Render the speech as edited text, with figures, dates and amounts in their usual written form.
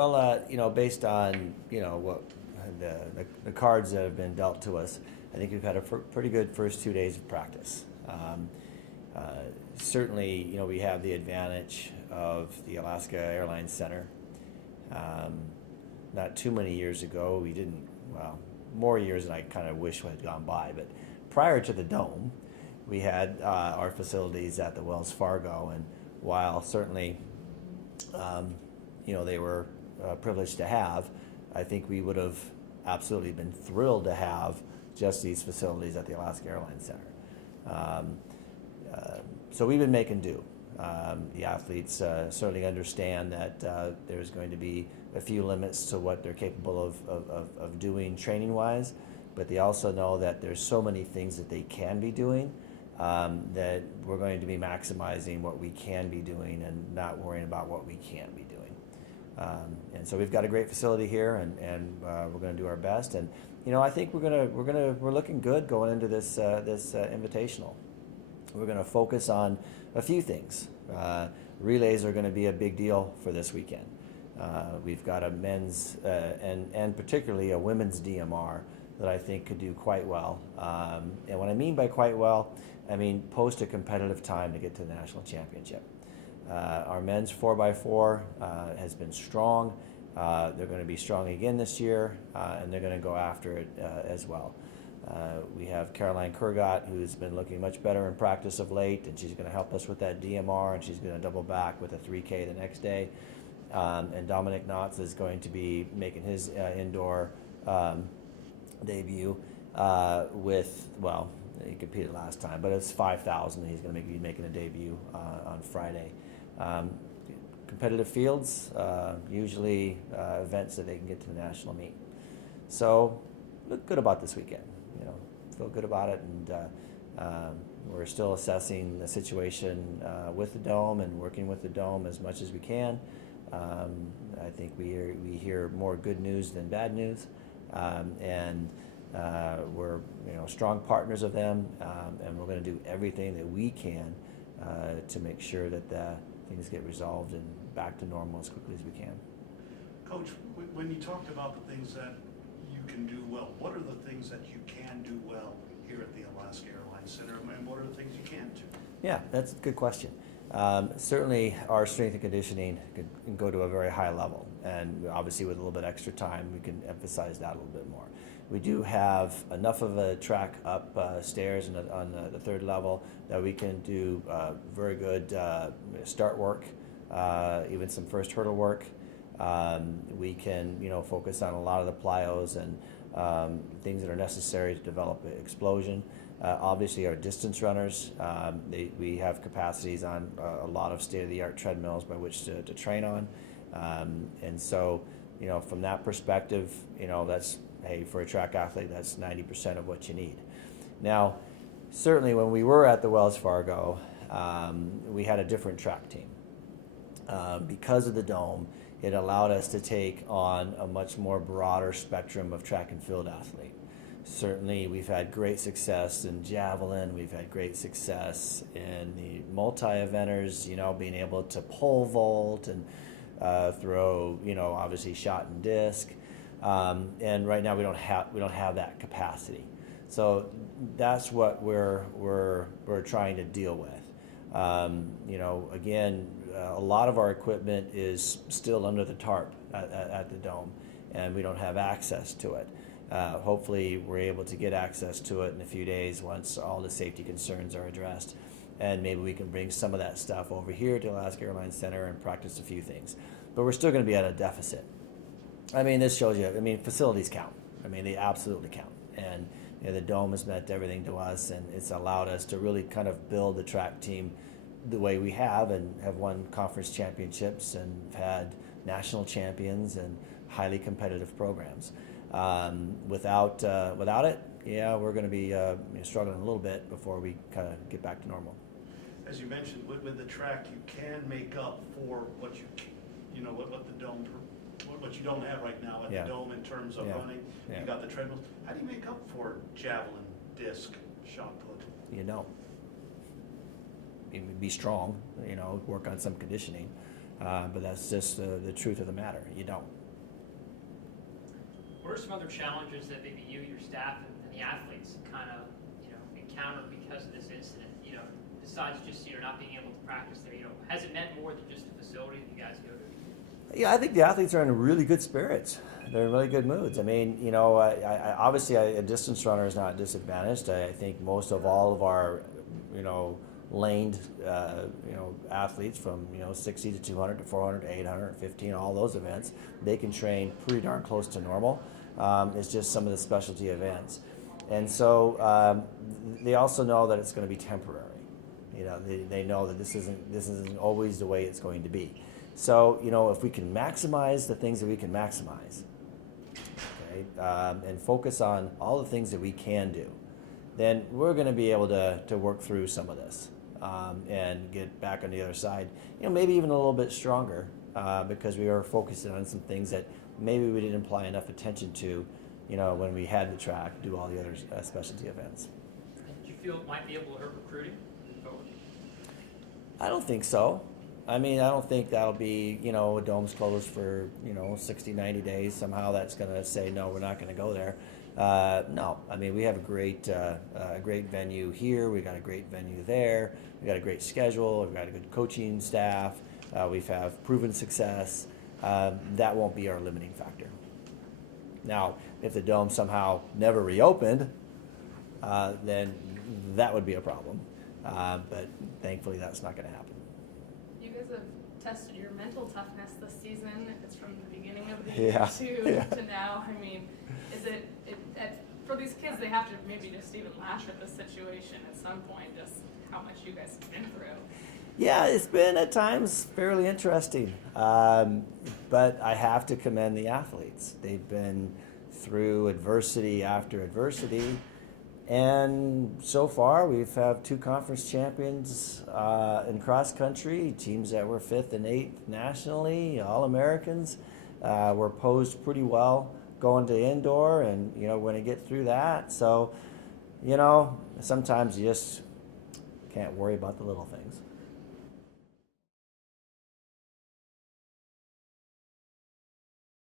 Well, based on what the cards that have been dealt to us, I think we've had a pretty good first 2 days of practice. Certainly, we have the advantage of the Alaska Airlines Center. Not too many years ago, we didn't. Well, more years than I kind of wish had gone by, but prior to the Dome, we had our facilities at the Wells Fargo, and while certainly, they were privileged to have, I think we would have absolutely been thrilled to have just these facilities at the Alaska Airlines Center. So we've been making do. The athletes certainly understand that there's going to be a few limits to what they're capable of doing training-wise, but they also know that there's so many things that they can be doing that we're going to be maximizing what we can be doing and not worrying about what we can't be doing. And so we've got a great facility here, and we're going to do our best. And I think we're looking good going into this invitational. We're going to focus on a few things. Relays are going to be a big deal for this weekend. We've got a men's and particularly a women's DMR that I think could do quite well. And what I mean by quite well, I mean post a competitive time to get to the national championship. Our men's 4x4 has been strong. They're going to be strong again this year, and they're going to go after it as well. We have Caroline Kurgat, who's been looking much better in practice of late, and she's going to help us with that DMR, and she's going to double back with a 3K the next day. And Dominic Knotts is going to be making his indoor debut he competed last time, but it's 5,000. He's going to be making a debut on Friday. Competitive fields, usually events that they can get to the national meet. So look good about this weekend. Feel good about it, and we're still assessing the situation with the Dome and working with the Dome as much as we can. I think we hear more good news than bad news, and we're strong partners of them, and we're going to do everything that we can to make sure that things get resolved and back to normal as quickly as we can. Coach, when you talked about the things that you can do well, what are the things that you can do well here at the Alaska Airlines Center, and what are the things you can't do? Yeah, that's a good question. Certainly our strength and conditioning can go to a very high level, and obviously with a little bit extra time we can emphasize that a little bit more. We do have enough of a track up stairs on the third level that we can do very good start work, even some first hurdle work. We can focus on a lot of the plyos and things that are necessary to develop explosion. Obviously our distance runners, we have capacities on a lot of state-of-the-art treadmills by which to train on. And so, from that perspective, that's, hey, for a track athlete, that's 90% of what you need. Now, certainly when we were at the Wells Fargo, we had a different track team. Because of the Dome, it allowed us to take on a much more broader spectrum of track and field athlete. Certainly, we've had great success in javelin. We've had great success in the multi-eventers, being able to pole vault and throw, obviously shot and disc. And right now we don't have that capacity. So that's what we're trying to deal with. Again, a lot of our equipment is still under the tarp at the Dome, and we don't have access to it. Hopefully we're able to get access to it in a few days once all the safety concerns are addressed, and maybe we can bring some of that stuff over here to Alaska Airlines Center and practice a few things. But we're still going to be at a deficit. This shows you, facilities count. They absolutely count. And the Dome has meant everything to us, and it's allowed us to really kind of build the track team the way we have, and have won conference championships and had national champions and highly competitive programs. Without it, we're going to be struggling a little bit before we kind of get back to normal. As you mentioned, with the track, you can make up for what what the Dome, what you don't have right now at the Dome in terms of running. You got the treadmills. How do you make up for javelin, disc, shot put? Be strong, work on some conditioning. But that's just the truth of the matter. You don't. What are some other challenges that maybe you, your staff, and the athletes kind of, encounter because of this incident? Besides just, not being able to practice there, has it meant more than just a facility that you guys go to? Yeah, I think the athletes are in really good spirits. They're in really good moods. I mean, obviously a distance runner is not disadvantaged. I think most of all of our, laned, athletes from, 60 to 200 to 400 to 800, 15, all those events, they can train pretty darn close to normal. It's just some of the specialty events. And so they also know that it's going to be temporary. They know that this isn't always the way it's going to be. So, if we can maximize the things that we can maximize, okay, and focus on all the things that we can do, then we're going to be able to work through some of this and get back on the other side, maybe even a little bit stronger because we are focusing on some things that maybe we didn't apply enough attention to, when we had the track, do all the other specialty events. Do you feel it might be able to hurt recruiting? I don't think so. I mean, I don't think that'll be, a dome's closed for, 60, 90 days. Somehow that's going to say, no, we're not going to go there. No, I mean, we have a great venue here. We got a great venue there. We got a great schedule. We've got a good coaching staff. We have proven success. That won't be our limiting factor. Now, if the dome somehow never reopened, then that would be a problem. But thankfully, that's not going to happen. You guys have tested your mental toughness this season. It's from the beginning of the year to now. I mean, is it for these kids? They have to maybe just even laugh at the situation at some point. Just how much you guys have been through. Yeah, it's been at times fairly interesting, but I have to commend the athletes. They've been through adversity after adversity. And so far, we've had 2 conference champions in cross country, teams that were 5th and 8th nationally, All-Americans. Were posed pretty well going to indoor, and we're going to get through that. So, sometimes you just can't worry about the little things.